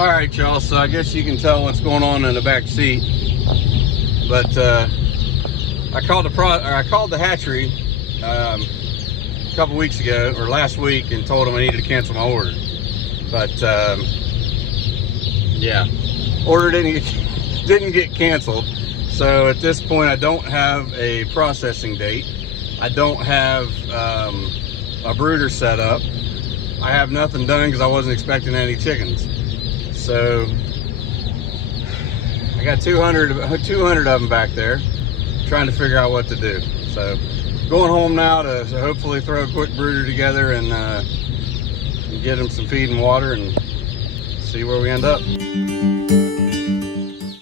All right, y'all, so I guess you can tell what's going on in the back seat, but I called the hatchery a couple weeks ago, or last week, and told them I needed to cancel my order. But yeah, order didn't get canceled. So at this point, I don't have a processing date. I don't have a brooder set up. I have nothing done because I wasn't expecting any chickens. So I got 200 of them back there, trying to figure out what to do. So going home now to hopefully throw a quick brooder together and get them some feed and water and see where we end up.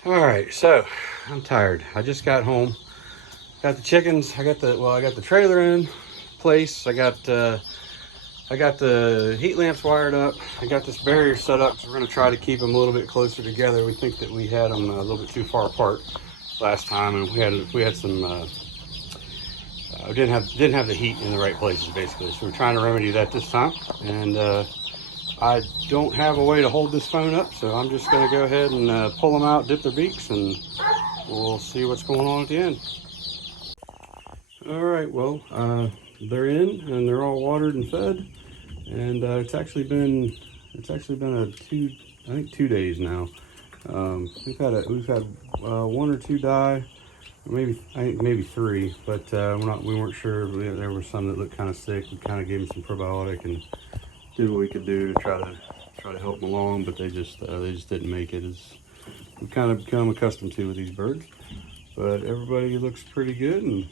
All right, so I'm tired. I just got home, got the chickens. I got the trailer in place. I got the heat lamps wired up. I got this barrier set up, so we're gonna try to keep them a little bit closer together. We think that we had them a little bit too far apart last time, and we had some didn't have the heat in the right places, basically. So we're trying to remedy that this time. And I don't have a way to hold this phone up, so I'm just gonna go ahead and pull them out, dip their beaks, and we'll see what's going on at the end. All right, well, they're in and they're all watered and fed, and it's actually been I think 2 days now. We've had one or two die, maybe three, but we weren't sure. There were some that looked kind of sick. We kind of gave them some probiotic and did what we could do to try to help them along, but they just didn't make it, as we've kind of become accustomed to with these birds. But everybody looks pretty good, and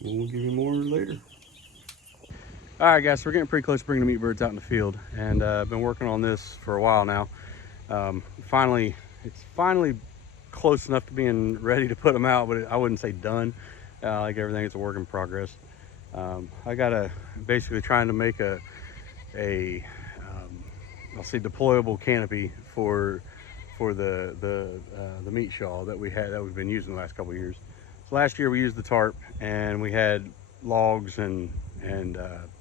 we'll give you more later. All right, guys, so we're getting pretty close to bringing the meat birds out in the field, and I've been working on this for a while now. It's finally close enough to being ready to put them out, but I wouldn't say done. Like everything, it's a work in progress. I gotta basically trying to make I'll say deployable canopy for the meat shawl that we've been using the last couple of years. So last year we used the tarp, and we had logs and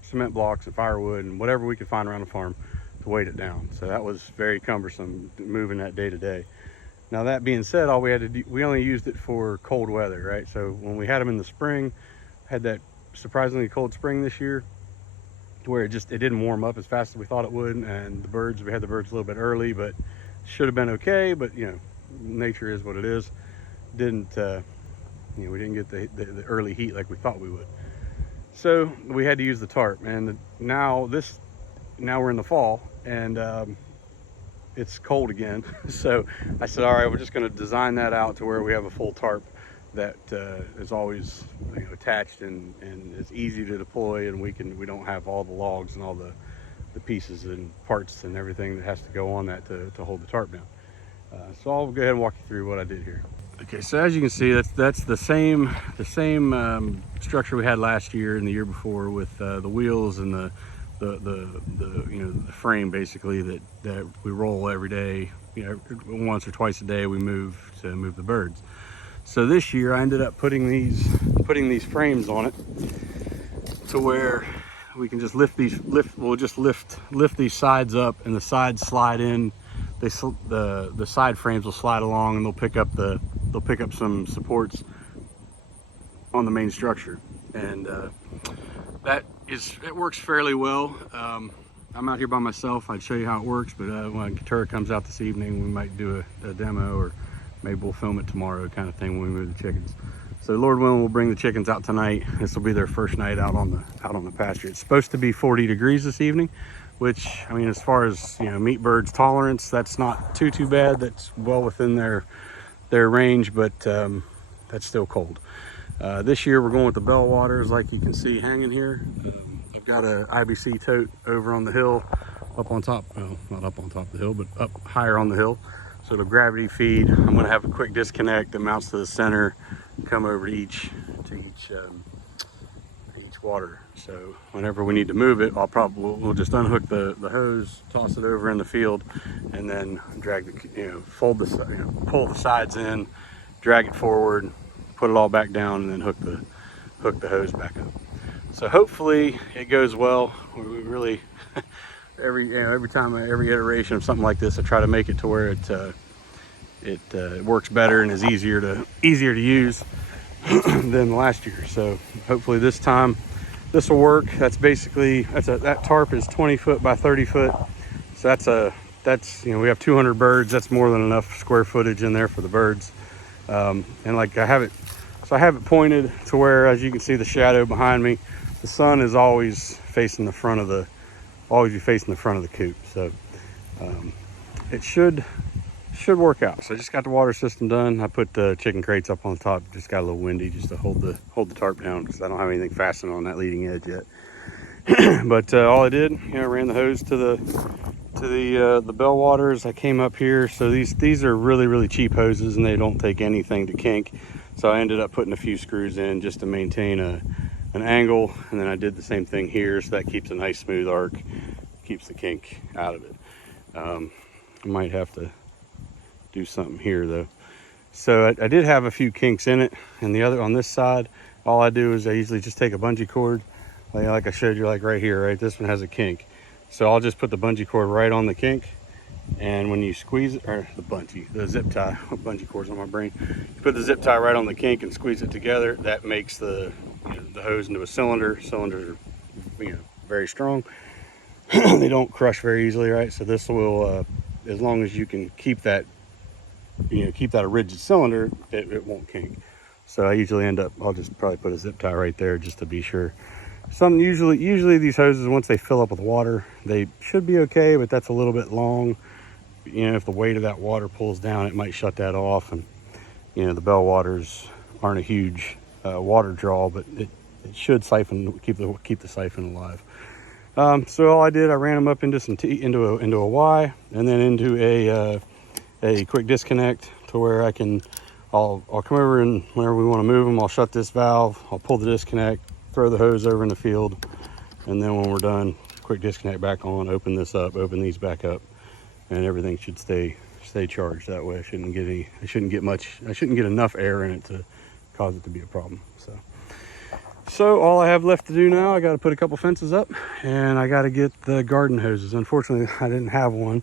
cement blocks and firewood and whatever we could find around the farm to weight it down. So that was very cumbersome moving that day to day. Now that being said, all we had to do, we only used it for cold weather, right? So when we had them in the spring, had that surprisingly cold spring this year, to where it didn't warm up as fast as we thought it would, and we had the birds a little bit early, but should have been okay. But you know, nature is what it is. We didn't get the early heat like we thought we would. So we had to use the tarp, and now we're in the fall, and it's cold again. So I said, all right, we're just going to design that out to where we have a full tarp that is always attached and is easy to deploy, and we don't have all the logs and all the pieces and parts and everything that has to go on that to hold the tarp down. So I'll go ahead and walk you through what I did here. Okay, so as you can see, that's the same structure we had last year and the year before, with the wheels and the frame, basically, that we roll every day. Once or twice a day we move the birds. So this year I ended up putting these frames on it to where we can just lift these sides up, and the sides slide in. The side frames will slide along, and they'll pick up some supports on the main structure, and it works fairly well. I'm out here by myself. I'd show you how it works, but when Keturah comes out this evening, we might do a demo, or maybe we'll film it tomorrow, kind of thing, when we move the chickens. So Lord willing, we'll bring the chickens out tonight. This will be their first night out on the pasture. It's supposed to be 40 degrees this evening, which, I mean, as far as meat birds tolerance, that's not too bad. That's well within their range, but that's still cold. This year we're going with the bell waters, like you can see hanging here. I've got a IBC tote over on the hill, up on top, well, not up on top of the hill, but up higher on the hill. So it'll gravity feed. I'm gonna have a quick disconnect that mounts to the center, come over to each water. So whenever we need to move it, we'll just unhook the hose, toss it over in the field, and then drag pull the sides in, drag it forward, put it all back down, and then hook the hose back up. So hopefully it goes well. We really every every iteration of something like this, I try to make it to where it works better and is easier to use than last year. So hopefully this time this will work. That's basically that tarp is 20 foot by 30 foot. So that's we have 200 birds. That's more than enough square footage in there for the birds. And like I have it pointed to where, as you can see, the shadow behind me, the sun is always facing the front of the coop. So it should work out. So I just got the water system done. I put the chicken crates up on the top. Just got a little windy just to hold the tarp down because I don't have anything fastened on that leading edge yet. But all I did, I ran the hose to the bell waters. I came up here. So these are really cheap hoses and they don't take anything to kink. So I ended up putting a few screws in just to maintain an angle, and then I did the same thing here, so that keeps a nice smooth arc, keeps the kink out of it. I might have to do something here though. So I did have a few kinks in it, and on this side, all I do is I usually just take a bungee cord, like I showed you, like right here, right? This one has a kink. So I'll just put the bungee cord right on the kink, and when you squeeze it, or the zip tie, bungee cord's on my brain. You put the zip tie right on the kink and squeeze it together. That makes the hose into a cylinder. Cylinders are very strong. They don't crush very easily, right? So this will, as long as you can keep that a rigid cylinder, it won't kink. So I usually I'll just probably put a zip tie right there just to be sure. Usually these hoses, once they fill up with water, they should be okay, but that's a little bit long. If the weight of that water pulls down, it might shut that off. And the bell waters aren't a huge water draw, but it should keep the siphon alive. So all I did, I ran them up into into a Y, and then into a quick disconnect to where I'll come over, and whenever we want to move them, I'll shut this valve, I'll pull the disconnect, throw the hose over in the field, and then when we're done, quick disconnect back on, open this up, open these back up, and everything should stay charged that way. I shouldn't get enough air in it to cause it to be a problem. So all I have left to do now, I got to put a couple fences up, and I got to get the garden hoses. Unfortunately, I didn't have one,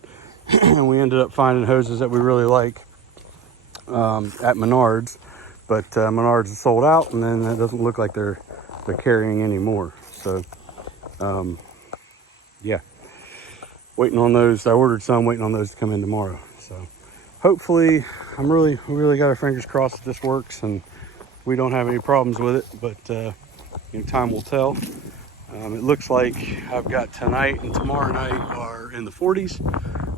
and we ended up finding hoses that we really like at Menards, but Menards is sold out, and then it doesn't look like they're carrying any more. So yeah, waiting on those. I ordered some, waiting on those to come in tomorrow. So hopefully, we really got our fingers crossed that this works and we don't have any problems with it, but time will tell. It looks like I've got tonight and tomorrow night are in the 40s,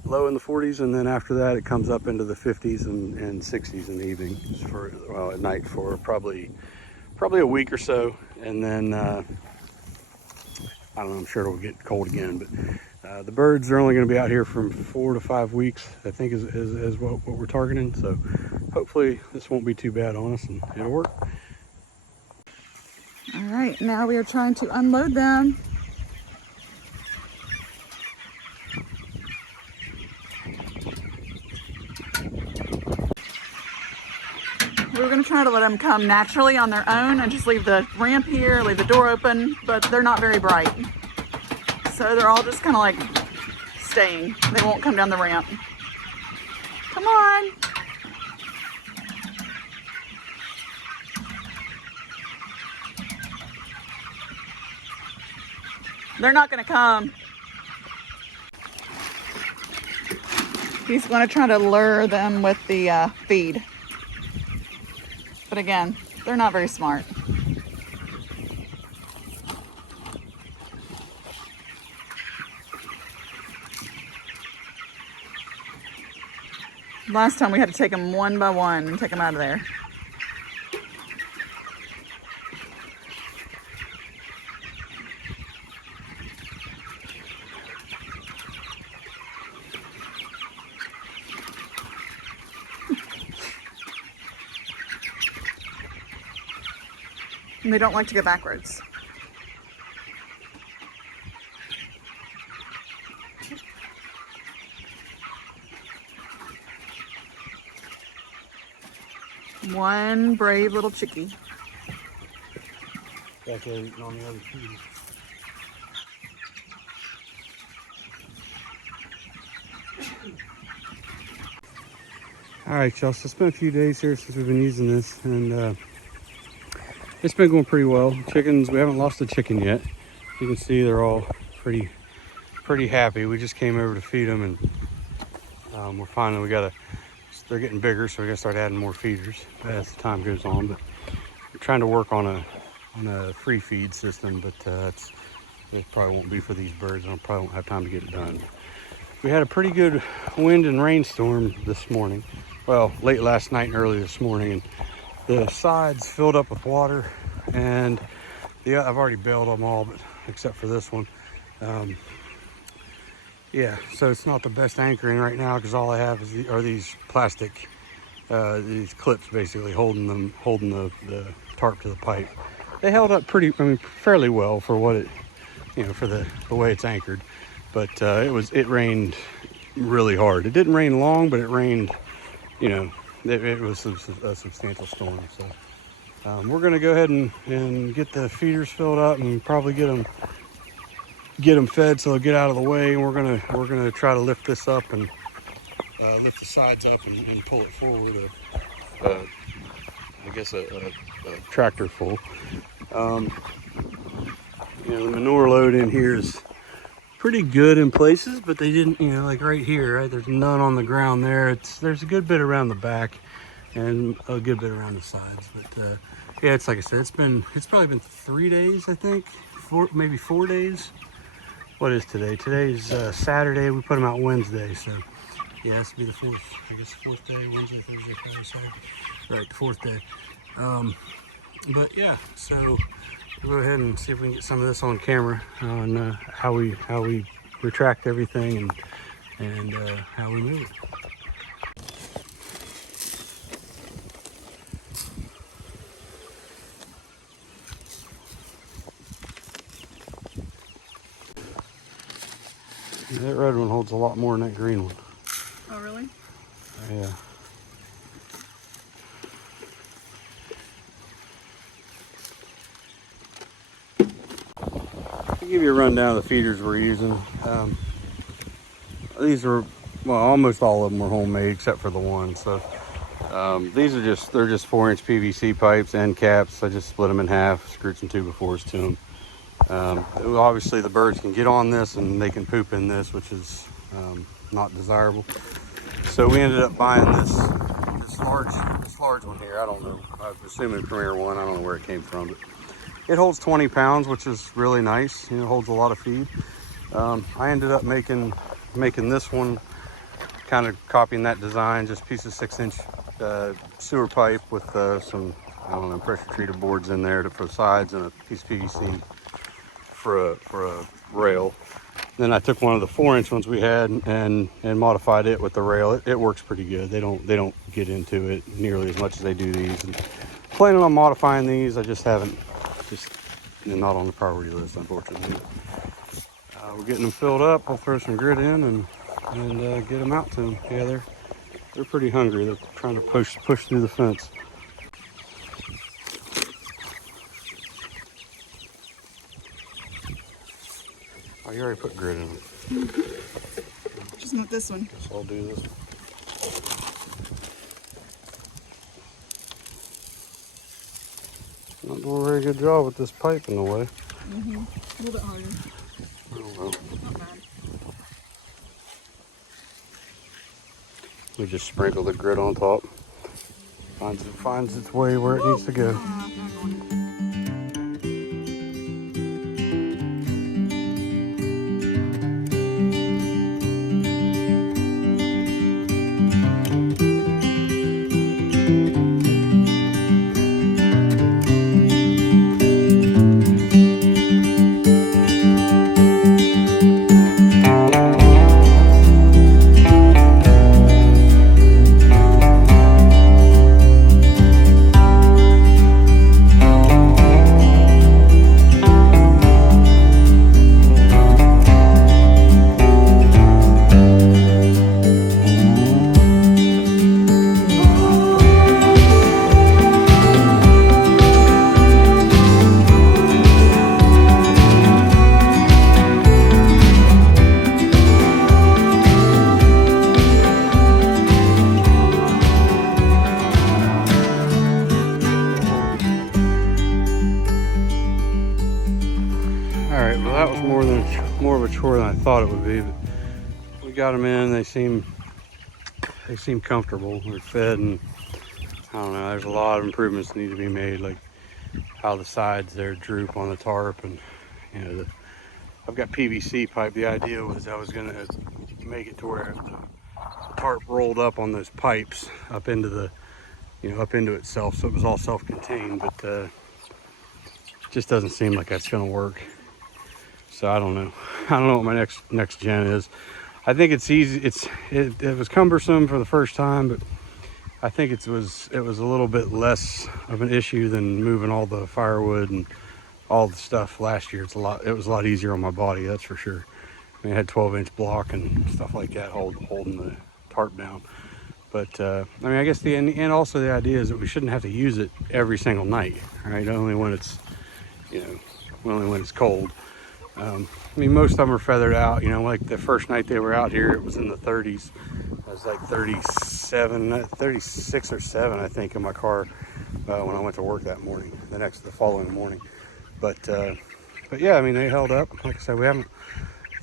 low in the 40s, and then after that it comes up into the 50s and 60s in the evening at night for probably a week or so, and then I don't know, I'm sure it'll get cold again, but the birds are only going to be out here from 4 to 5 weeks, I think is what we're targeting. So hopefully this won't be too bad on us and it'll work. All right, now we are trying to unload them. We were going to try to let them come naturally on their own and just leave the ramp here, leave the door open, but they're not very bright. So they're all just kind of like staying. They won't come down the ramp. Come on. They're not going to come. He's going to try to lure them with the feed. But again, they're not very smart. Last time we had to take them one by one and take them out of there. And they don't like to go backwards. One brave little chickie. Back there eating on the other tree. All right, y'all, so it's been a few days here since we've been using this, and it's been going pretty well. Chickens, we haven't lost a chicken yet. You can see they're all pretty happy. We just came over to feed them, and we're finding they're getting bigger, so we gotta start adding more feeders as time goes on. But we're trying to work on a free feed system, but it probably won't be for these birds. I probably won't have time to get it done. We had a pretty good wind and rainstorm this morning. Well, late last night and early this morning, and the sides filled up with water, and I've already bailed them all, but except for this one. Yeah, so it's not the best anchoring right now because all I have are these plastic, these clips basically holding the tarp to the pipe. They held up fairly well for what it, for the way it's anchored. But it rained really hard. It didn't rain long, but it rained. It was a substantial storm. So we're gonna go ahead and get the feeders filled up and probably get them fed so they'll get out of the way. And we're gonna try to lift this up and lift the sides up and pull it forward. I guess a tractor full. The manure load in here is pretty good in places, but they didn't, like right here, right? There's none on the ground there. There's a good bit around the back and a good bit around the sides. But yeah, it's like I said, it's probably been 3 days, I think, maybe 4 days. What is today? Today's Saturday. We put them out Wednesday, so yeah, this will be the fourth day. Wednesday, Thursday, Friday, Saturday. Right, the 4th day. But yeah, so we'll go ahead and see if we can get some of this on camera on how we retract everything and how we move it. That red one holds a lot more than that green one. Oh, really? Yeah. I'll give you a rundown of the feeders we're using. These are, well, almost all of them were homemade except for the one. So these are they're just 4-inch PVC pipes, end caps. I just split them in half, screwed some 2x4s to them. Obviously the birds can get on this and they can poop in this, which is not desirable. So we ended up buying this large one here. I don't know. I'm assuming Premier one. I don't know where it came from, but it holds 20 pounds, which is really nice. It holds a lot of feed. I ended up making this one, kind of copying that design, just piece of 6-inch sewer pipe with some, I don't know, pressure treated boards in there for the sides and a piece of PVC for a rail. Then I took one of the 4-inch ones we had and modified it with the rail. It works pretty good. They don't get into it nearly as much as they do these. And planning on modifying these. I just haven't, not on the priority list, unfortunately. We're getting them filled up. I'll throw some grit in and get them out to them. Yeah, they're pretty hungry. They're trying to push through the fence. Oh, you already put grit in it. Just not this one. Guess I'll do this one. Not doing a very good job with this pipe in the way. Mm-hmm. A little bit harder. Oh well. Not bad. We just sprinkle the grit on top. Finds its way where it needs to go. thought it would be, but we got them in. They seem comfortable. They're fed, and I don't know, there's a lot of improvements that need to be made, like how the sides there droop on the tarp, and you know, I've got PVC pipe. The idea was I was gonna make it to where the tarp rolled up on those pipes up into the, you know, up into itself, so it was all self-contained, but it just doesn't seem like that's gonna work. So I don't know. I don't know what my next gen is. I think it's easy. It was cumbersome for the first time, but I think it was a little bit less of an issue than moving all the firewood and all the stuff last year. It was a lot easier on my body, that's for sure. I mean, I had 12-inch block and stuff like that holding the tarp down. But I mean, I guess and also the idea is that we shouldn't have to use it every single night, right? Only when it's, you know, only when it's cold. I mean, most of them are feathered out, you know, like the first night they were out here, it was in the 30s. It was like 36 or 7, I think, in my car when I went to work that morning, the following morning. But yeah, I mean, they held up. Like I said,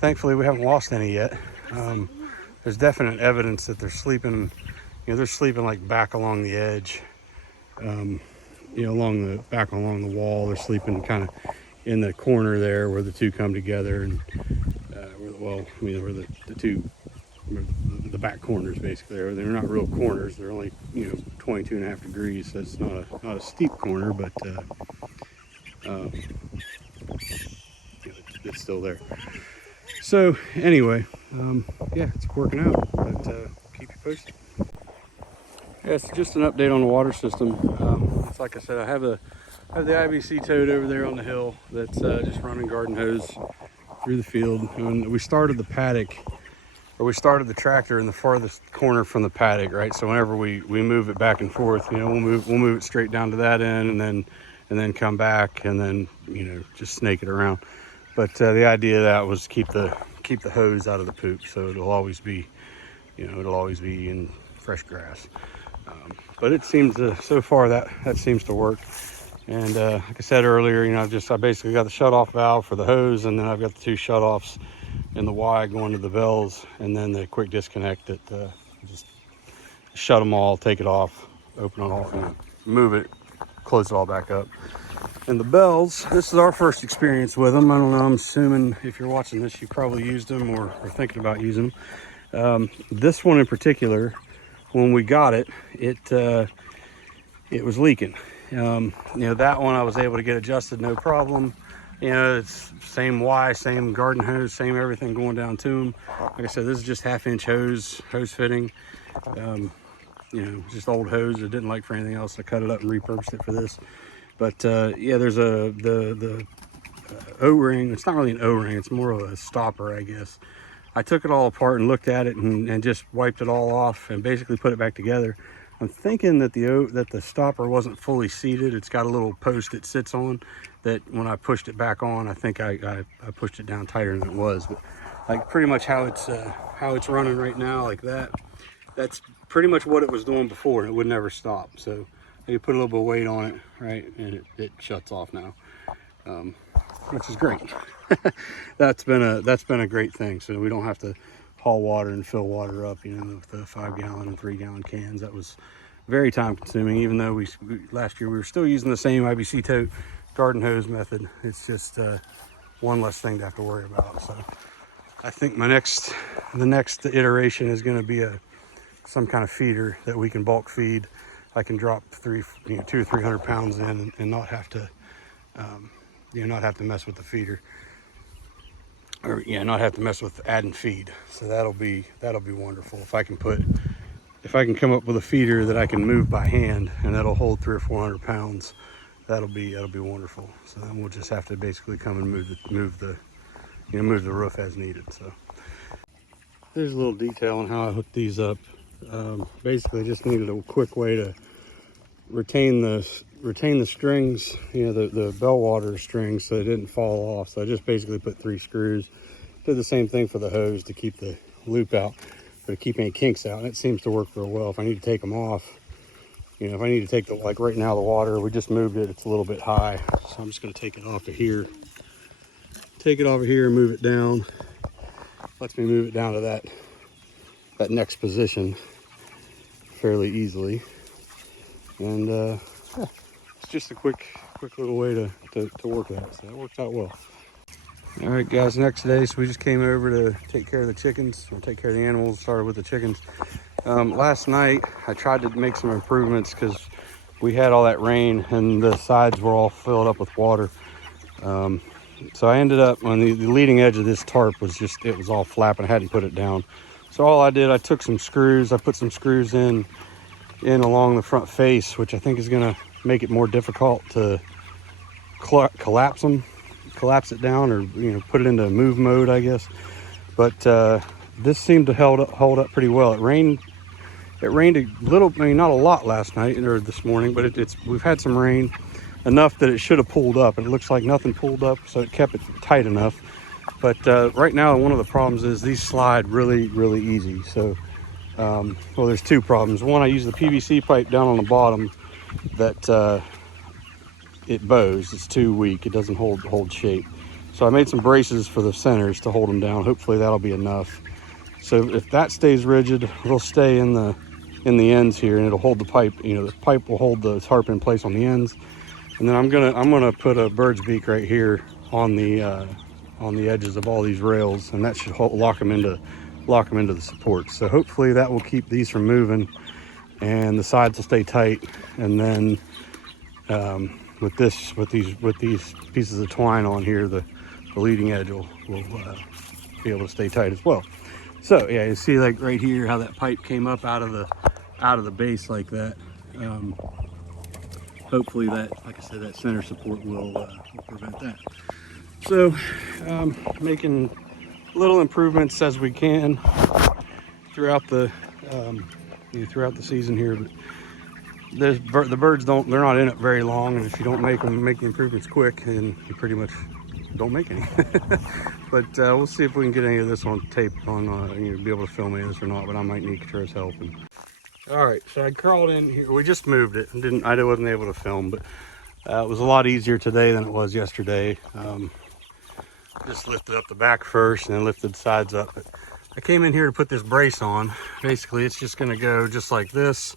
thankfully, we haven't lost any yet. There's definite evidence that they're sleeping, you know, they're sleeping like back along the edge, you know, along the wall. They're sleeping kind of in the corner there where the two come together, and where the back corners basically are. They're not real corners. They're only, you know, 22.5 degrees. So it's not a steep corner, but you know, it's still there. So anyway, yeah, it's working out. But keep you posted. Yeah, it's just an update on the water system. It's like I said, I have the IBC toad over there on the hill that's just running garden hose through the field. And we started the paddock, or we started the tractor in the farthest corner from the paddock, right? So whenever we move it back and forth, you know, we'll move it straight down to that end, and then come back, and then, you know, just snake it around. But the idea of that was keep the hose out of the poop, so it'll always be, you know, in fresh grass. But it seems to, so far that seems to work. And like I said earlier, you know, I basically got the shut-off valve for the hose, and then I've got the 2 shutoffs in the Y going to the bells, and then the quick disconnect that just shut them all, take it off, open it off, and move it, close it all back up. And the bells, this is our first experience with them. I don't know, I'm assuming if you're watching this, you probably used them or are thinking about using them. This one in particular, when we got it, it was leaking. You know, that one I was able to get adjusted, no problem. You know, it's same Y, same garden hose, same everything going down to them. Like I said, this is just 1/2-inch hose fitting. You know, just old hose I didn't like for anything else. I cut it up and repurposed it for this. But yeah, there's the O-ring. It's not really an O-ring, it's more of a stopper, I guess. I took it all apart and looked at it and just wiped it all off and basically put it back together. I'm thinking that the stopper wasn't fully seated. It's got a little post it sits on that when I pushed it back on, I think I pushed it down tighter than it was. But like pretty much how it's running right now, like that's pretty much what it was doing before, and it would never stop. So you put a little bit of weight on it, right, and it shuts off now, which is great. That's been a great thing. So we don't have to haul water and fill water up, you know, with the 5-gallon and 3-gallon cans. That was very time consuming, even though last year we were still using the same IBC tote garden hose method. It's just one less thing to have to worry about. So I think the next iteration is going to be some kind of feeder that we can bulk feed. I can drop 200 or 300 pounds in and not have to, not have to mess with the feeder, or not have to mess with adding feed. So that'll be wonderful if I can come up with a feeder that I can move by hand and that'll hold 300 or 400 pounds. That'll be wonderful. So then we'll just have to basically come and move the roof as needed. So there's a little detail on how I hooked these up. Basically just needed a quick way to retain the strings, the bellwater strings, so they didn't fall off. So I just basically put 3 screws. Did the same thing for the hose to keep the loop out, but to keep any kinks out, and it seems to work real well. If I need to take them off, if I need to take like right now the water, we just moved it, it's a little bit high, so I'm just going to take it off of here and move it down, lets me move it down to that next position fairly easily. And yeah, it's just a quick little way to work that. So that works out well. All right, guys, next day, so we just came over to take care of the chickens, or take care of the animals. Started with the chickens. Last night, I tried to make some improvements because we had all that rain and the sides were all filled up with water. So I ended up on the leading edge of this tarp was it was all flapping. I had to put it down. So all I did, I took some screws. I put some screws in along the front face, which I think is going to make it more difficult to collapse it down, or put it into move mode, I guess. But this seemed to hold up pretty well. It rained a little, not a lot last night or this morning, but we've had some rain, enough that it should have pulled up. It looks like nothing pulled up, so it kept it tight enough. But right now, one of the problems is these slide really, really easy. So, well, there's two problems. One, I use the PVC pipe down on the bottom that it bows. It's too weak. It doesn't hold shape. So I made some braces for the centers to hold them down. Hopefully that'll be enough. So if that stays rigid, it'll stay in the ends here, and it'll hold the pipe. The pipe will hold the tarp in place on the ends. And then I'm gonna put a bird's beak right here on the edges of all these rails, and that should lock them into the supports. So hopefully that will keep these from moving, and the sides will stay tight. And then with these pieces of twine on here, the leading edge will be able to stay tight as well. So yeah, you see like right here how that pipe came up out of the base like that. Hopefully that, like I said, that center support will prevent that. So making little improvements as we can throughout the season here. But the birds they're not in it very long, and if you don't make the improvements quick, then you pretty much don't make any. But we'll see if we can get any of this on tape, be able to film any of this or not. But I might need Keturah's help. All right, so I crawled in here. We just moved it. I wasn't able to film, but it was a lot easier today than it was yesterday. Just lifted up the back first, and then lifted the sides up. But I came in here to put this brace on. Basically, it's just going to go just like this,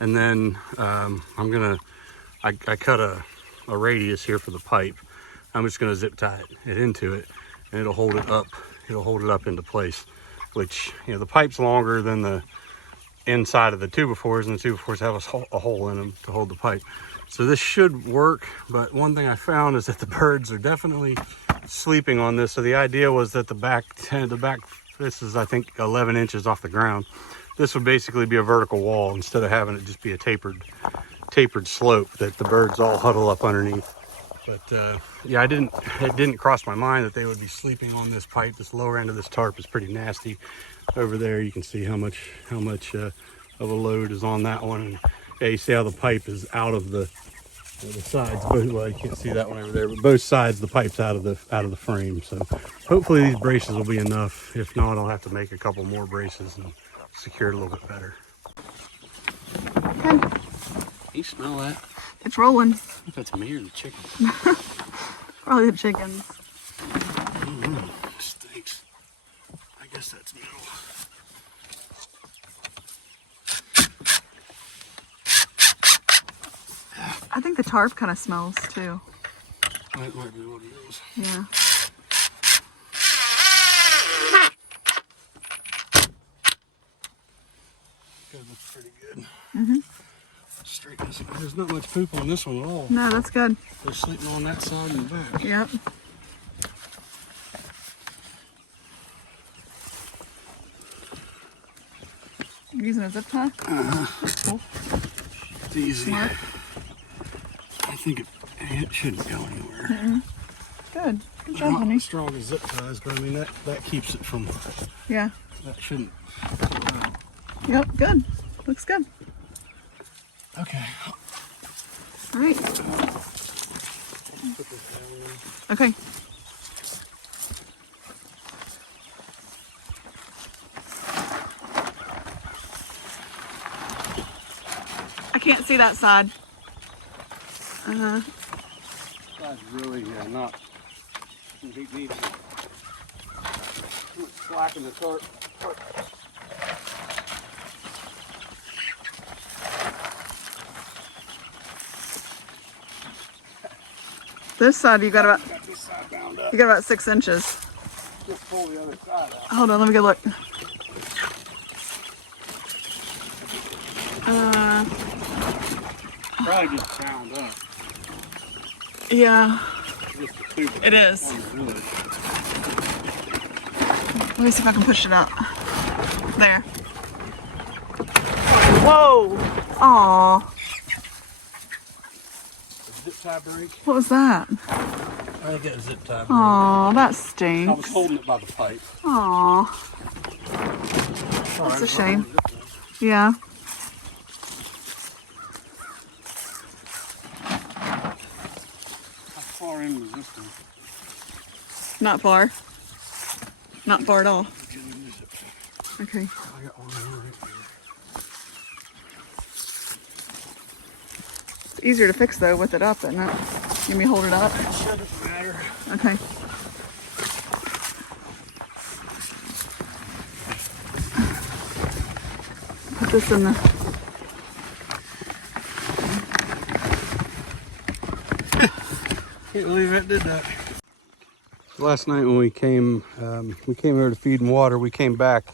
and then I cut a radius here for the pipe. I'm just going to zip tie it into it, and it'll hold it up. It'll hold it up into place. Which the pipe's longer than the inside of the 2x4s, and the 2x4s have a hole in them to hold the pipe. So this should work, but one thing I found is that the birds are definitely sleeping on this. So the idea was that the back, this is I think 11 inches off the ground. This would basically be a vertical wall instead of having it just be a tapered slope that the birds all huddle up underneath. But yeah, it didn't cross my mind that they would be sleeping on this pipe. This lower end of this tarp is pretty nasty. Over there you can see how much of a load is on that one. And yeah, you see how the pipe is out of the sides. Well, you can't see that one over there, but both sides the pipe's out of the frame. So hopefully these braces will be enough. If not, I'll have to make a couple more braces and secure it a little bit better. Okay. You smell that? It's rolling. I think that's me or the chickens. Probably the chickens. Stinks. I guess that's metal. I think the tarp kind of smells too. That might be what it is. Yeah. That looks pretty good. Mm-hmm. Straighten this. There's not much poop on this one at all. No, that's good. They're sleeping on that side and the back. Yep. You're using a zip tie? Cool. It's easy. Smart. I think it shouldn't go anywhere. Mm-mm. Good. Good job, Not honey. as strong as zip ties, but I mean that keeps it from. Yeah. That shouldn't. Yep. Good. Looks good. Okay. All right. Put this down. Okay. I can't see that side. That's really not. slack in the tarp. This side you got about, Got this side bound up. you got about 6 inches. Just pull the other side out. Hold on, let me get a look. Probably just bound up. Yeah, Just the tube it is. on the wood. Let me see if I can push it up. There. Whoa! Aw, Zip tie break. what was that? I got a zip tie break. Aw, that I was stinks. holding it by the pipe. Aw, that's a shame. Yeah. How far in was this one? Not far. Not far at all. Okay. I got one right here. It's easier to fix though with it up, isn't it? Let me hold it up. It shouldn't matter. Okay. Put this in the. Can't believe it did that. Last night when we came over to feed and water. We came back.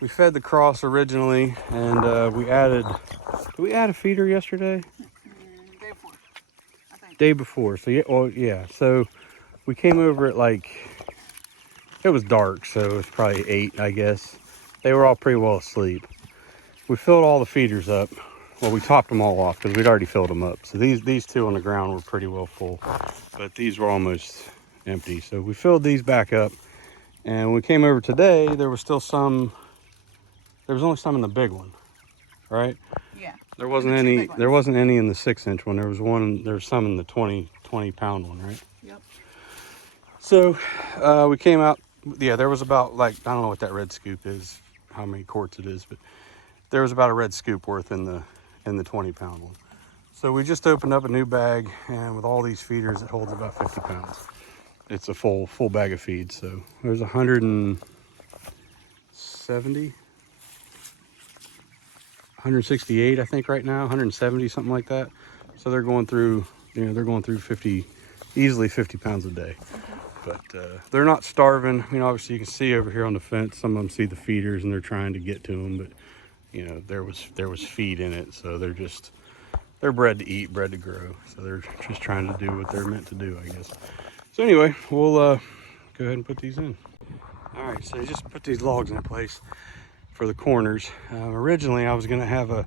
We fed the cross originally, and we added. Did we add a feeder yesterday? Day before, I think. Day before. So yeah, well, yeah. So we came over at like, it was dark, so it was probably 8, I guess. They were all pretty well asleep. We filled all the feeders up. Well, we topped them all off because we'd already filled them up. So these two on the ground were pretty well full, but these were almost empty. So we filled these back up, and when we came over today, there was still some. There was only some in the big one, right? Yeah. There wasn't The two any. big ones. There wasn't any in the 6-inch one. There was one. There was some in the 20 pound one, right? Yep. So we came out. Yeah, there was about, like, I don't know what that red scoop is, how many quarts it is, but there was about a red scoop worth in the 20 pound one. So we just opened up a new bag, and with all these feeders, it holds about 50 pounds. It's a full bag of feed. So there's 170. 168, I think, right now, 170, something like that. So they're going through, they're going through 50, easily 50 pounds a day. But they're not starving. Obviously you can see over here on the fence, some of them see the feeders and they're trying to get to them, but there was feed in it. So they're bred to eat, bred to grow. So they're just trying to do what they're meant to do, I guess. So anyway, we'll go ahead and put these in. All right, so just put these logs in place for the corners. Originally I was going to have a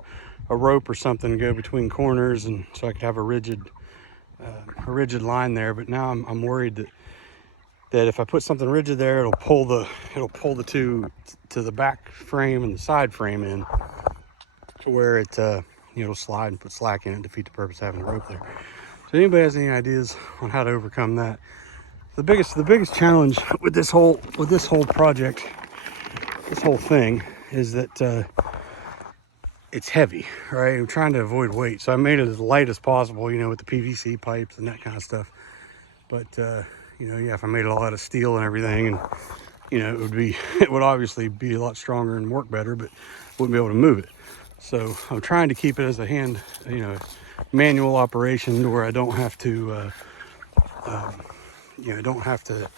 rope or something go between corners, and so I could have a rigid line there, but now I'm worried that if I put something rigid there, it'll pull the two to the back frame and the side frame in to where it it'll slide and put slack in it and defeat the purpose of having a rope there. So anybody has any ideas on how to overcome that? The biggest challenge with this whole project, this whole thing, is that it's heavy, right? I'm trying to avoid weight, so I made it as light as possible, with the PVC pipes and that kind of stuff. But if I made it all out of steel and everything, and it would obviously be a lot stronger and work better, but wouldn't be able to move it. So I'm trying to keep it as a hand, manual operation, where I don't have to, don't have to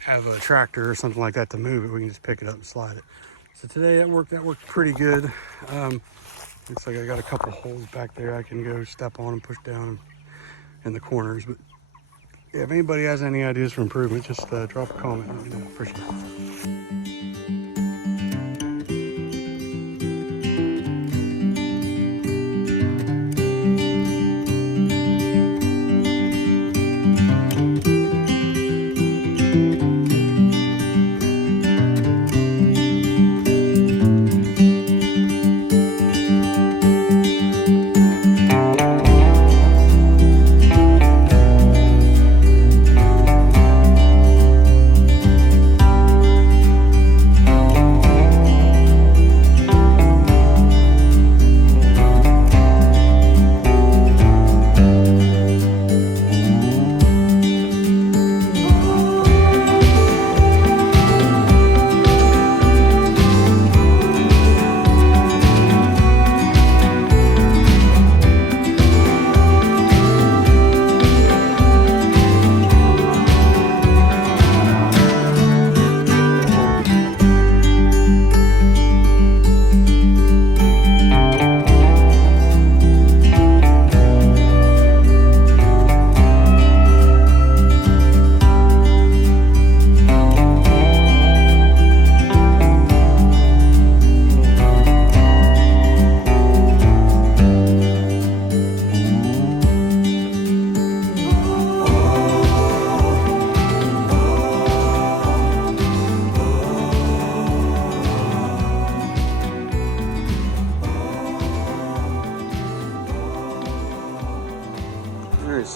have a tractor or something like that to move it. We can just pick it up and slide it. So today that worked pretty good. Looks like I got a couple holes back there I can go step on and push down in the corners. But yeah, if anybody has any ideas for improvement, just drop a comment. Let me know. Appreciate it.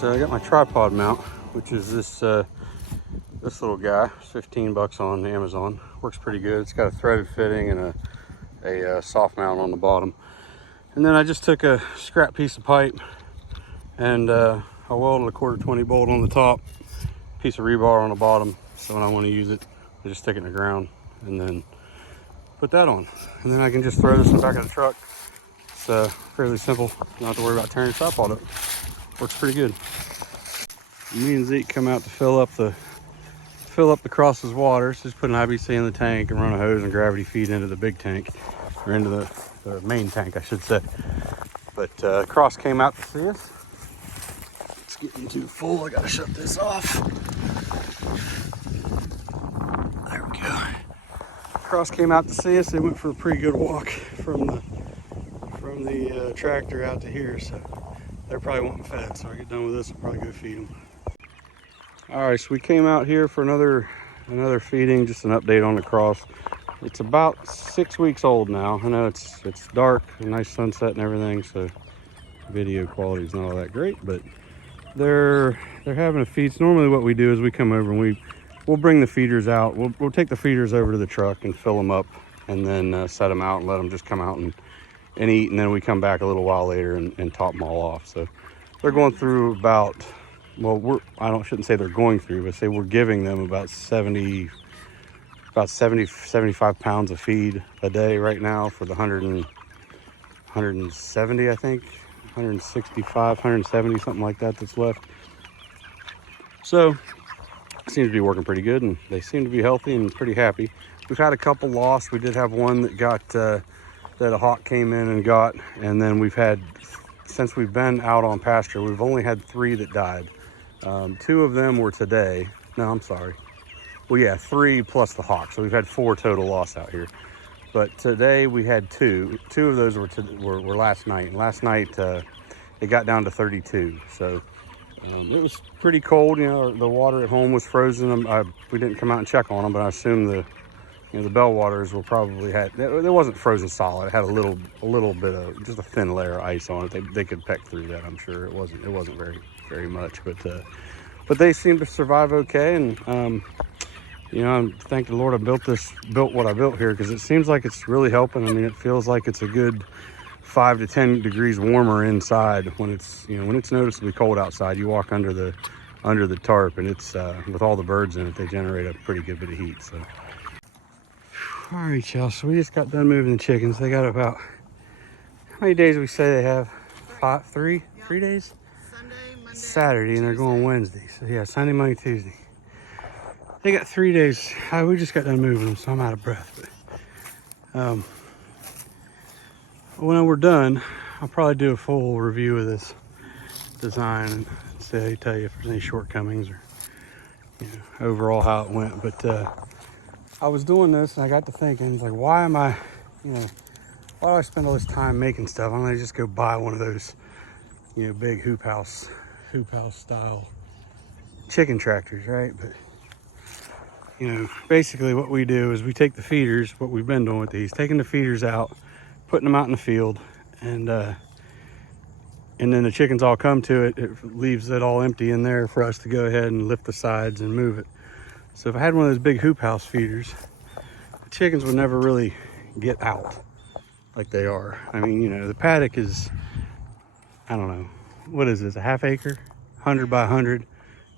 I got my tripod mount, which is this this little guy. 15 bucks on Amazon. Works pretty good. It's got a threaded fitting and a soft mount on the bottom. And then I just took a scrap piece of pipe and I welded a 1/4 bolt on the top, piece of rebar on the bottom. So when I want to use it, I just stick it in the ground and then put that on. And then I can just throw this in the back of the truck. It's fairly simple. Don't have to worry about tearing the tripod up. Works pretty good. Me and Zeke come out to fill up the Cross's water. So just put an IBC in the tank and run a hose and gravity feed into the big tank, or into the main tank, I should say. But Cross came out to see us. It's getting too full. I gotta shut this off. There we go. Cross came out to see us. They went for a pretty good walk from the tractor out to here, so they're probably wanting fed. So I get done with this, I'll probably go feed them. All right, so we came out here for another feeding, just an update on the Cross. It's about 6 weeks old now. I know it's dark, a nice sunset and everything, so video quality is not all that great, but they're having a feed. So normally what we do is we come over and we'll bring the feeders out. We'll take the feeders over to the truck and fill them up, and then set them out and let them just come out and eat, and then we come back a little while later and top them all off. So they're going through about, well, shouldn't say they're going through, but say we're giving them about 70, 75 pounds of feed a day right now for the 170, I think, 165, 170, something like that that's left. So it seems to be working pretty good, and they seem to be healthy and pretty happy. We've had a couple lost. We did have one that got, that a hawk came in and got, and then we've had, since we've been out on pasture, we've only had 3 that died. 2 of them were today. No, I'm sorry. Well, yeah, 3 plus the hawk. So we've had 4 total loss out here. But today we had 2. 2 of those were last night. And last night it got down to 32. So it was pretty cold. You know, the water at home was frozen. We didn't come out and check on them, but I assume the bell waters were probably it wasn't frozen solid. It had a little bit of, just a thin layer of ice on it. They could peck through that, I'm sure. It wasn't very much, but they seem to survive okay. And I'm thank the Lord I built what I built here, because it seems like it's really helping. I mean, it feels like it's a good 5 to 10 degrees warmer inside when it's noticeably cold outside. You walk under the tarp, and it's with all the birds in it, they generate a pretty good bit of heat. So all right, y'all, so we just got done moving the chickens. They got about, how many days we say they have? 3 days? Sunday, Monday, Saturday, and they're going Wednesday. So yeah, Sunday, Monday, Tuesday. They got 3 days. We just got done moving them, so I'm out of breath. But when we're done, I'll probably do a full review of this design and tell you if there's any shortcomings or overall how it went. But I was doing this and I got to thinking, like, why do I spend all this time making stuff? I'm gonna just go buy one of those, big hoop house style chicken tractors, right? But basically what we do is we take the feeders, what we've been doing with these, taking the feeders out, putting them out in the field, and then the chickens all come to it. It leaves it all empty in there for us to go ahead and lift the sides and move it. So if I had one of those big hoop house feeders, the chickens would never really get out like they are. I mean, the paddock is, I don't know, what is this, a half acre? 100 by 100,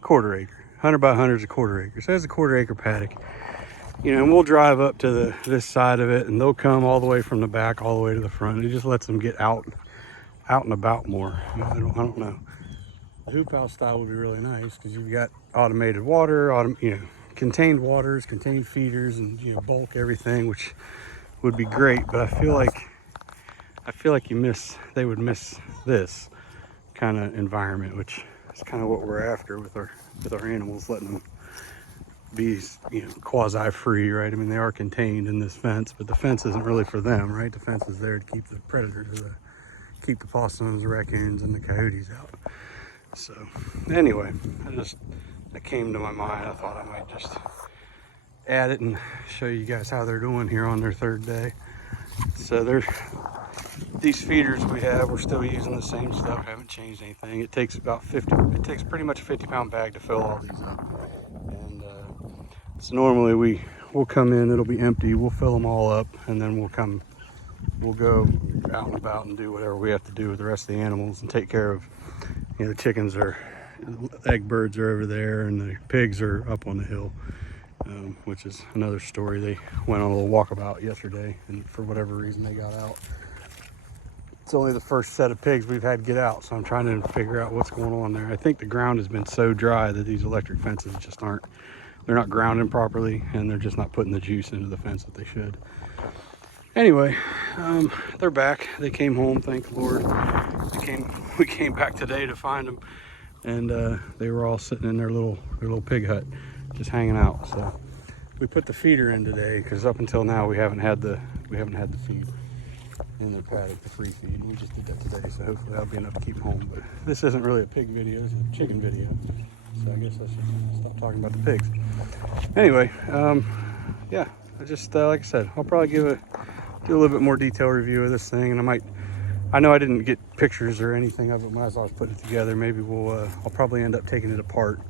1/4 acre. 100 by 100 is a 1/4 acre. So it's a 1/4 acre paddock. And we'll drive up to this side of it, and they'll come all the way from the back all the way to the front. It just lets them get out and about more. I don't know. The hoop house style would be really nice because you've got automated water, contained waters, contained feeders, and bulk everything, which would be great. But I feel like they would miss this kind of environment, which is kind of what we're after with our animals, letting them be quasi free, right? I mean, they are contained in this fence, but the fence isn't really for them, right? The fence is there to keep the predators, keep the possums, the raccoons, and the coyotes out. So anyway, that came to my mind. I thought I might just add it and show you guys how they're doing here on their 3rd day. So these feeders we have, we're still using the same stuff, haven't changed anything. It takes about 50, it takes pretty much a 50-pound bag to fill all these up. And so normally we'll come in, it'll be empty, we'll fill them all up, and then we'll go out and about and do whatever we have to do with the rest of the animals and take care of, you know, the chickens are, egg birds are over there, and the pigs are up on the hill, which is another story. They went on a little walkabout yesterday, and for whatever reason they got out. It's only the first set of pigs we've had get out, so I'm trying to figure out what's going on there. I think the ground has been so dry that these electric fences just they're not grounding properly, and they're just not putting the juice into the fence that they should. Anyway, they're back. They came home, thank the Lord. We came back today to find them, and they were all sitting in their little pig hut, just hanging out. So we put the feeder in today because up until now we haven't had the feed in their paddock, the free feed, and we just did that today. So hopefully that'll be enough to keep them home. But this isn't really a pig video; it's a chicken video. So I guess I should stop talking about the pigs. Anyway, yeah, I just like I said, I'll probably do a little bit more detailed review of this thing, and I know I didn't get pictures or anything of it as I was putting it together. Maybe I'll probably end up taking it apart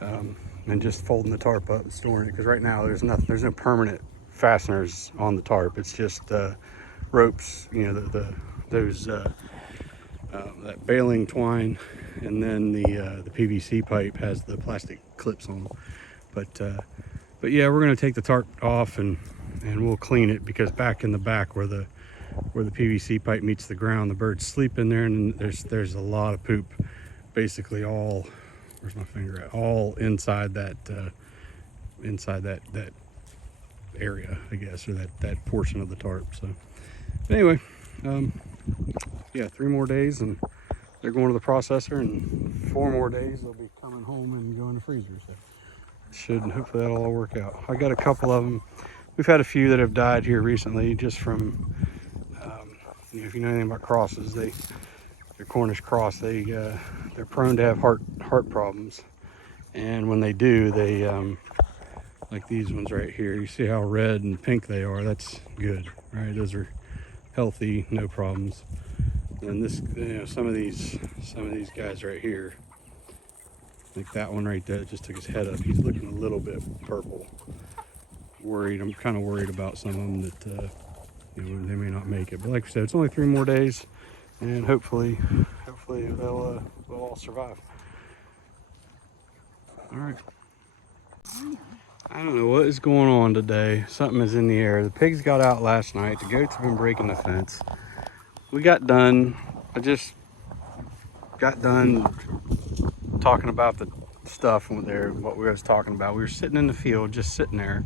and just folding the tarp up and storing it, because right now there's no permanent fasteners on the tarp. It's just ropes, you know, that baling twine, and then the PVC pipe has the plastic clips on them. But yeah, we're gonna take the tarp off and we'll clean it, because back in the back where the PVC pipe meets the ground, the birds sleep in there, and there's a lot of poop, basically all, where's my finger at, all inside that area, I guess, or that portion of the tarp. So anyway, yeah, 3 more days and they're going to the processor, and 4 more days they'll be coming home and going to the freezer. So hopefully that'll all work out. I got a couple of them. We've had a few that have died here recently, just from you know, if you know anything about crosses, they're Cornish cross, they're prone to have heart problems, and when they do, they like these ones right here, you see how red and pink they are. That's good, right? Those are healthy, no problems. And this, you know, some of these guys right here, like that one right there, just took his head up. He's looking a little bit purple. I'm kind of worried about some of them that you know, they may not make it. But like I said, it's only 3 more days, and hopefully they'll all survive. All right. I don't know what is going on today. Something is in the air. The pigs got out last night. The goats have been breaking the fence. We got done. I just got done talking about the stuff there, what we was talking about. We were sitting in the field, just sitting there.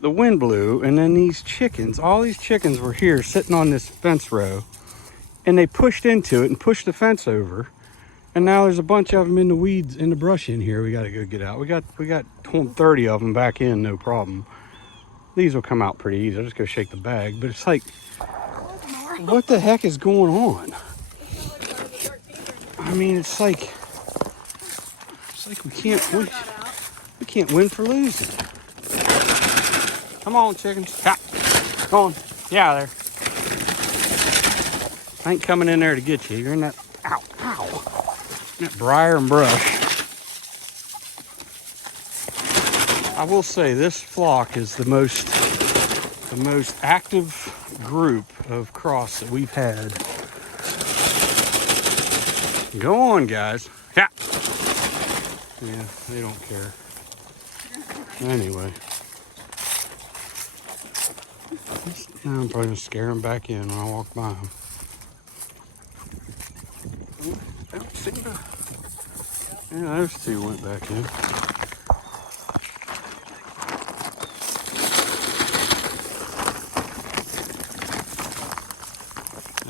The wind blew, and then these chickens, all these chickens were here sitting on this fence row, and they pushed into it and pushed the fence over. And now there's a bunch of them in the weeds, in the brush in here. We got to go get out. We got 30 of them back in, no problem. These will come out pretty easy. I'll just go shake the bag. But it's like, what the heck is going on? I mean, it's like we can't win for losing. Come on, chickens. Ha. Come on. Get out of there. I ain't coming in there to get you. You're in that, ow, that briar and brush. I will say this flock is the most active group of cross that we've had. Go on, guys. Yeah. Yeah, they don't care. Anyway. Now I'm probably gonna scare them back in when I walk by them. Yeah, those 2 went back in.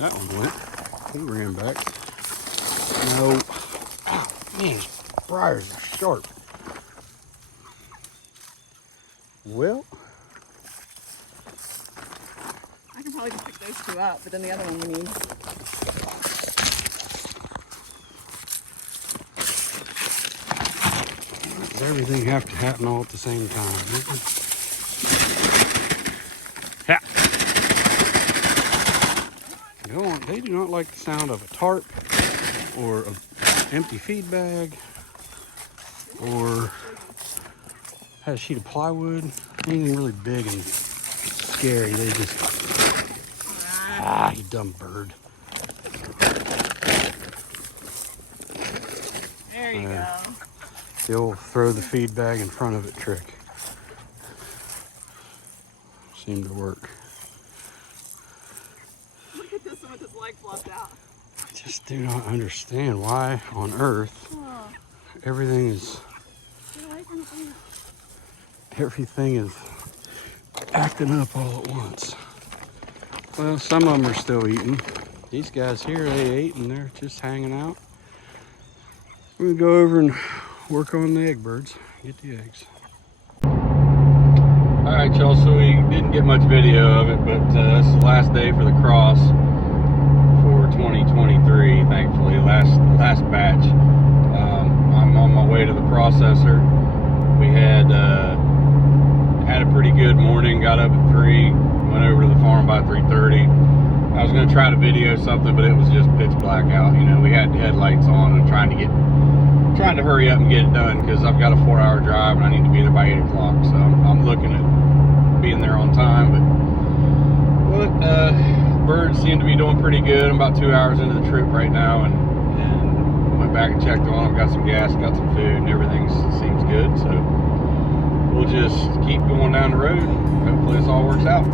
That one went. He ran back. No. Oh, man, briars are sharp. Well, I can probably just pick those 2 up, but then the other one we need. does everything have to happen all at the same time? Yeah. they do not like the sound of a tarp or an empty feed bag or had a sheet of plywood. Anything really big and scary, they just, you dumb bird. There you go. The old throw the feed bag in front of it trick. Seemed to work. Look at this one with his leg fluffed out. I just do not understand why on earth everything is acting up all at once. Well, some of them are still eating. These guys here, they ate and they're just hanging out. We're gonna go over and work on the egg birds, get the eggs. All right, y'all, so we didn't get much video of it, but this is the last day for the cross for 2023, thankfully, last batch. I'm on my way to the processor. We had a pretty good morning, got up at 3, went over to the farm by 3:30. I was gonna try to video something, but it was just pitch black out. You know, we had headlights on and trying to hurry up and get it done because I've got a 4-hour drive and I need to be there by 8 o'clock. So I'm looking at being there on time, but birds seem to be doing pretty good. I'm about 2 hours into the trip right now and went back and checked on them, got some gas, got some food, and everything seems good. So we'll just keep going down the road. Hopefully this all works out.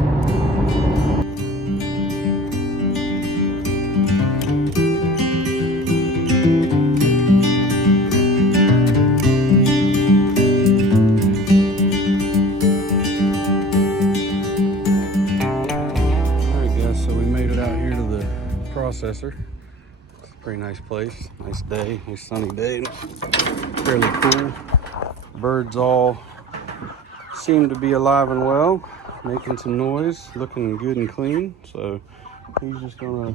Processor. It's a pretty nice place, nice day, nice sunny day, fairly cool. Birds all seem to be alive and well, making some noise, looking good and clean. So he's just gonna,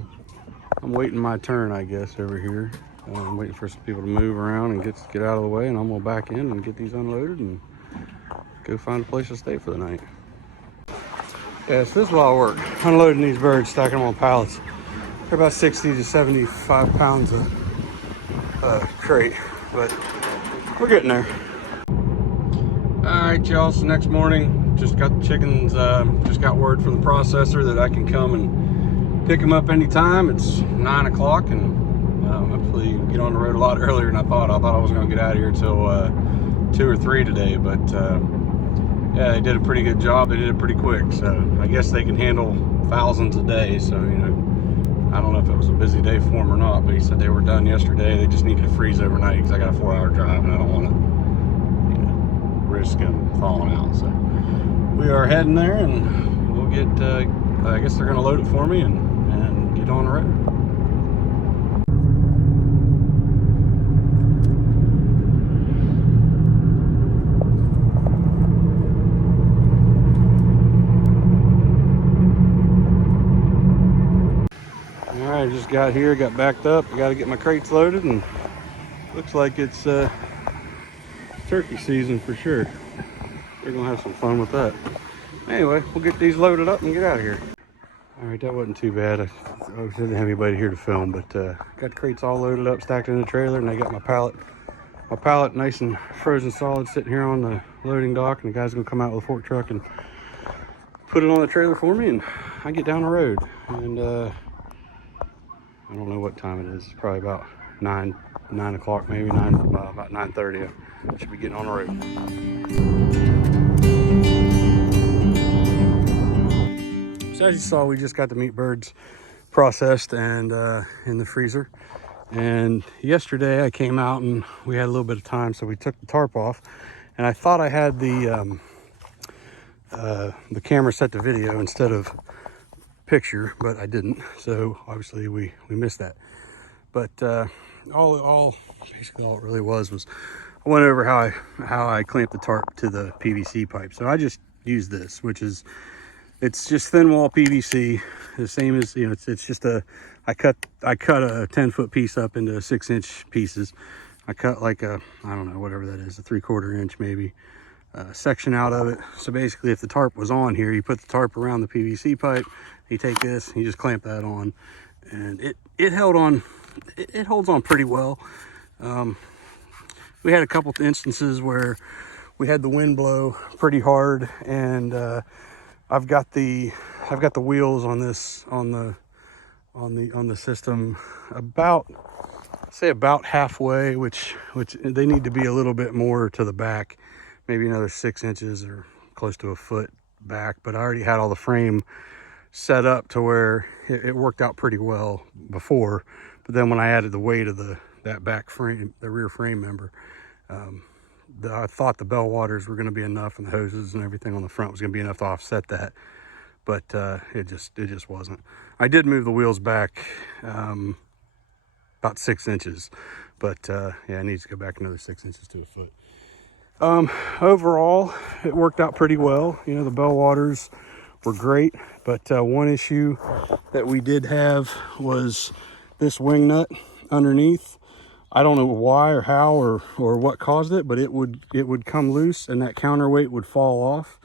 I'm waiting my turn, I guess, over here. I'm waiting for some people to move around and get out of the way, and I'm gonna back in and get these unloaded and go find a place to stay for the night. Yeah, so this is a lot of work, unloading these birds, stacking them on pallets. They're about 60 to 75 pounds a crate, but we're getting there. All right, y'all, so next morning, just got the chickens, just got word from the processor that I can come and pick them up anytime. It's 9 o'clock, and hopefully get on the road a lot earlier than I thought. I thought I was gonna get out of here till 2 or 3 today, but yeah, they did a pretty good job. They did it pretty quick, so I guess they can handle thousands a day, so, you know, I don't know if it was a busy day for them or not, but he said they were done yesterday. They just needed to freeze overnight because I got a 4-hour drive and I don't want to, you know, risk them thawing out. So we are heading there, and we'll get, I guess they're going to load it for me and get on the road. I just got here, got backed up. I got to get my crates loaded, and looks like it's turkey season for sure. We're gonna have some fun with that. Anyway, we'll get these loaded up and get out of here. All right, that wasn't too bad. I didn't have anybody here to film, but got the crates all loaded up, stacked in the trailer, and I got my pallet nice and frozen solid sitting here on the loading dock, and the guy's gonna come out with a fork truck and put it on the trailer for me, and I get down the road. And I don't know what time it is. It's probably about 9 o'clock, maybe about 9:30. I should be getting on the road. So as you saw, we just got the meat birds processed and in the freezer. And yesterday I came out and we had a little bit of time, so we took the tarp off. And I thought I had the camera set to video instead of picture, but I didn't, so obviously we missed that. But basically all it really was I went over how I clamped the tarp to the PVC pipe. So I just used this, which is, it's just thin wall PVC, the same as, you know, it's just I cut a 10-foot piece up into 6-inch pieces. I cut like I don't know, whatever that is, a 3/4 inch maybe, section out of it. So basically, if the tarp was on here, you put the tarp around the PVC pipe, you take this, you just clamp that on, and it held on. It holds on pretty well. We had a couple instances where we had the wind blow pretty hard, and I've got the wheels on this on the system about halfway, which they need to be a little bit more to the back, maybe another 6 inches or close to a foot back. But I already had all the frame set up to where it worked out pretty well before. But then when I added the weight of that back frame, the rear frame member, I thought the bell waters were going to be enough, and the hoses and everything on the front was going to be enough to offset that. But it just wasn't. I did move the wheels back about 6 inches, but yeah, it needs to go back another 6 inches to a foot. Overall, it worked out pretty well. You know, the bell waters were great, but one issue that we did have was this wing nut underneath. I don't know why or how or what caused it, but it would come loose and that counterweight would fall off.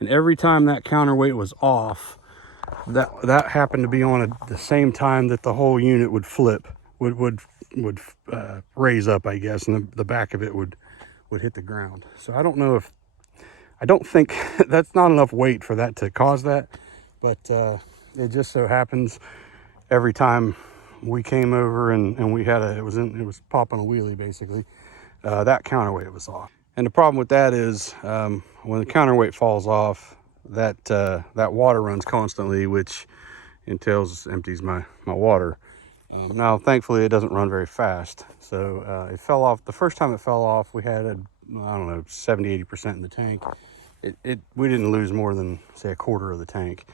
And every time that counterweight was off, that happened to be on at the same time that the whole unit would flip, would raise up, I guess, and the back of it would hit the ground. So I don't think that's not enough weight for that to cause that, but it just so happens every time we came over and we had it was popping a wheelie basically, that counterweight was off. And the problem with that is when the counterweight falls off, that water runs constantly, which empties my water. Now thankfully it doesn't run very fast, so it fell off. The first time it fell off, we had I don't know, 70-80% in the tank. We didn't lose more than, say, a quarter of the tank.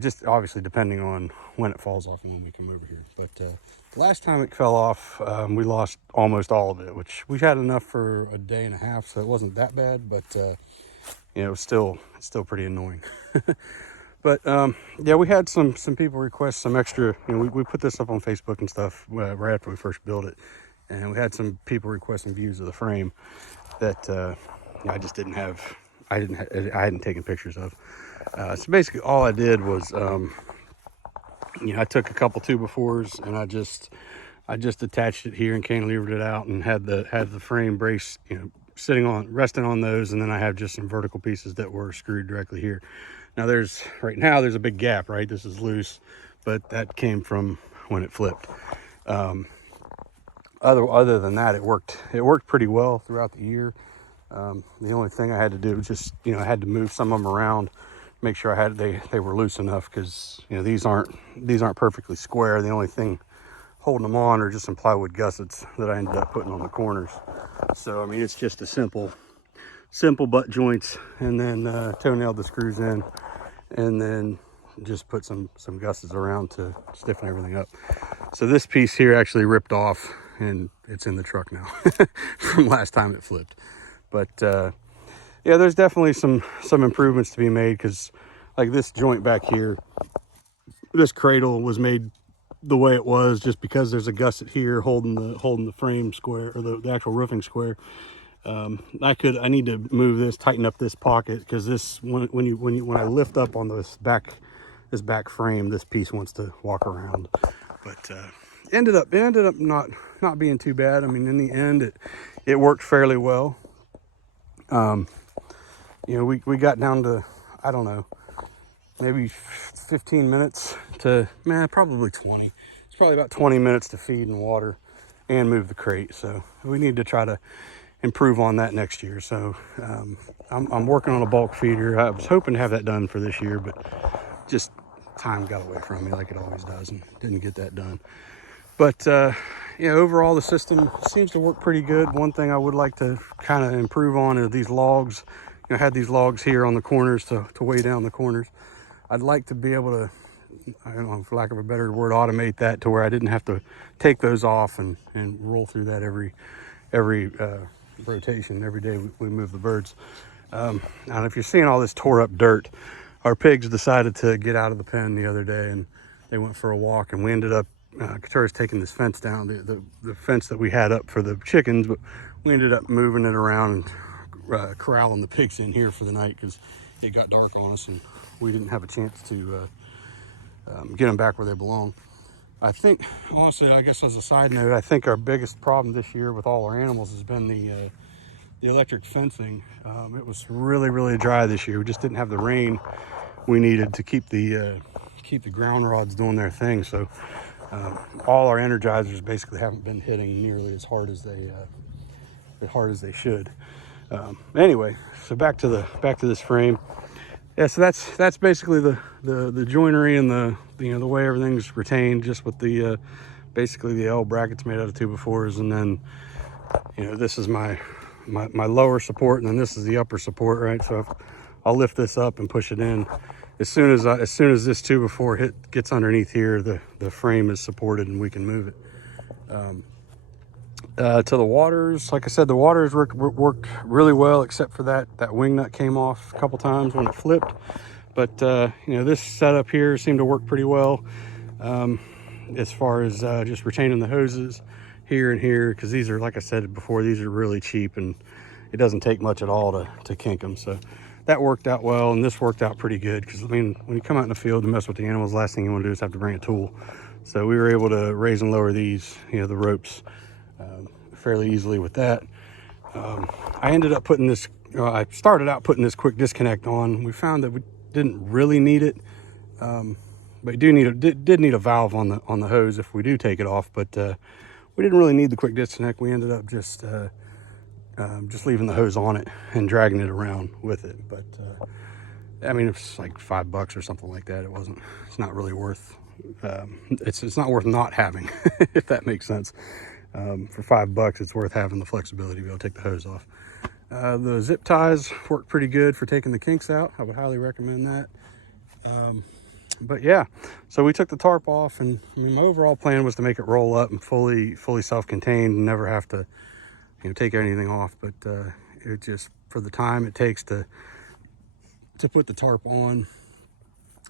Just obviously depending on when it falls off and when we come over here. But the last time it fell off, we lost almost all of it, which we had enough for a day and a half, so it wasn't that bad. But you know, it's still pretty annoying. But yeah, we had some people request some extra. You know, we put this up on Facebook and stuff right after we first built it, and we had some people requesting views of the frame that I just didn't have. I hadn't taken pictures of. So basically all I did was, you know, I took a couple 2x4s and I just attached it here and cantilevered it out and had the frame brace, you know, resting on those. And then I have just some vertical pieces that were screwed directly here. Now right now there's a big gap, right? This is loose, but that came from when it flipped. Other than that, it worked pretty well throughout the year. The only thing I had to do was just, you know, I had to move some of them around, make sure they were loose enough, because, you know, these aren't perfectly square. The only thing holding them on are just some plywood gussets that I ended up putting on the corners. So I mean, it's just a simple butt joints, and then toe-nailed the screws in, and then just put some gussets around to stiffen everything up. So this piece here actually ripped off, and it's in the truck now from last time it flipped. But yeah, there's definitely some improvements to be made, because like this joint back here, this cradle was made the way it was just because there's a gusset here holding the frame square, or the actual roofing square. I need to move this, tighten up this pocket, because this when I lift up on this back frame, this piece wants to walk around. But it ended up not being too bad. I mean, in the end, it worked fairly well. You know, we got down to, I don't know, maybe 15 minutes to, probably 20. It's probably about 20 minutes to feed and water and move the crate. So we need to try to improve on that next year. So I'm working on a bulk feeder. I was hoping to have that done for this year, but just time got away from me like it always does, and didn't get that done. But yeah, overall the system seems to work pretty good. One thing I would like to kind of improve on are these logs. You know, I had these logs here on the corners to weigh down the corners. I'd like to be able to, I don't know, for lack of a better word, automate that to where I didn't have to take those off and roll through that every rotation, every day we move the birds. And if you're seeing all this tore up dirt, our pigs decided to get out of the pen the other day, and they went for a walk, and we ended up, Keturah's taking this fence down, the fence that we had up for the chickens, but we ended up moving it around and corralling the pigs in here for the night, because it got dark on us and we didn't have a chance to get them back where they belong. I think, honestly, I guess as a side note, I think our biggest problem this year with all our animals has been the electric fencing. It was really, really dry this year. We just didn't have the rain we needed to keep the ground rods doing their thing. So all our energizers basically haven't been hitting nearly as hard as they should. Anyway, so back to this frame. Yeah, so that's basically the joinery and the way everything's retained, just with the basically the L brackets made out of 2x4s, and then this is my lower support, and then this is the upper support, right? So I'll lift this up and push it in. As soon as this 2x4 gets underneath here, the frame is supported and we can move it. To the waters, like I said, the waters worked really well, except for that wing nut came off a couple times when it flipped. But this setup here seemed to work pretty well, as far as just retaining the hoses here and here, because these are, like I said before, these are really cheap and it doesn't take much at all to kink them. So that worked out well, and this worked out pretty good, because I mean, when you come out in the field to mess with the animals, the last thing you want to do is have to bring a tool. So we were able to raise and lower these, the ropes, fairly easily with that. I ended up putting this, I started out putting this quick disconnect on. We found that we didn't really need it, but you did need a valve on the hose if we do take it off. But we didn't really need the quick disconnect. We ended up just leaving the hose on it and dragging it around with it. But I mean, it's like $5 or something like that. It's not really worth. It's not worth not having, if that makes sense. For $5, it's worth having the flexibility to be able to take the hose off. The zip ties work pretty good for taking the kinks out. I would highly recommend that. But yeah, so we took the tarp off, and I mean, my overall plan was to make it roll up and fully self-contained and never have to take anything off. But it just, for the time it takes to put the tarp on,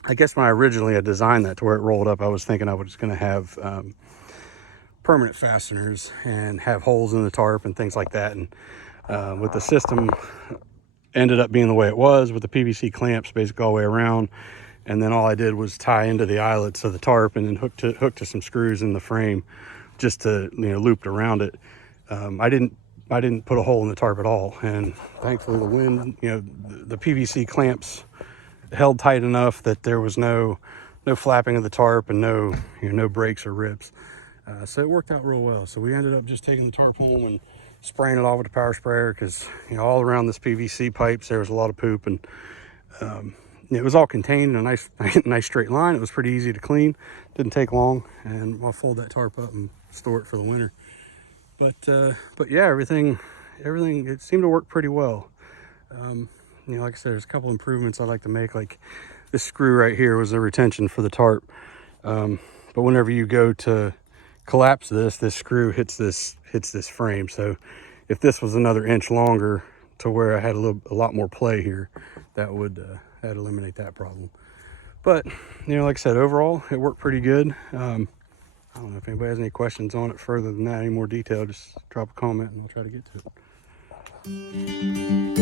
I guess when I originally had designed that to where it rolled up, I was thinking I was just going to have permanent fasteners and have holes in the tarp and things like that. And with the system ended up being the way it was, with the PVC clamps basically all the way around, and then all I did was tie into the eyelets of the tarp and then hook to some screws in the frame just to loop it around it. I didn't put a hole in the tarp at all, and thankfully the wind, the PVC clamps held tight enough that there was no flapping of the tarp and no breaks or rips. So it worked out real well. So we ended up just taking the tarp home and spraying it off with a power sprayer, because all around this PVC pipes there was a lot of poop, and it was all contained in a nice straight line. It was pretty easy to clean, didn't take long, and I'll fold that tarp up and store it for the winter. But yeah, everything it seemed to work pretty well. Like I said, there's a couple improvements I'd like to make. Like this screw right here was the retention for the tarp, but whenever you go to collapse this screw hits this frame. So if this was another inch longer to where I had a lot more play here, that would eliminate that problem. But like I said, overall it worked pretty good. I don't know if anybody has any questions on it further than that, any more detail, just drop a comment and I'll try to get to it.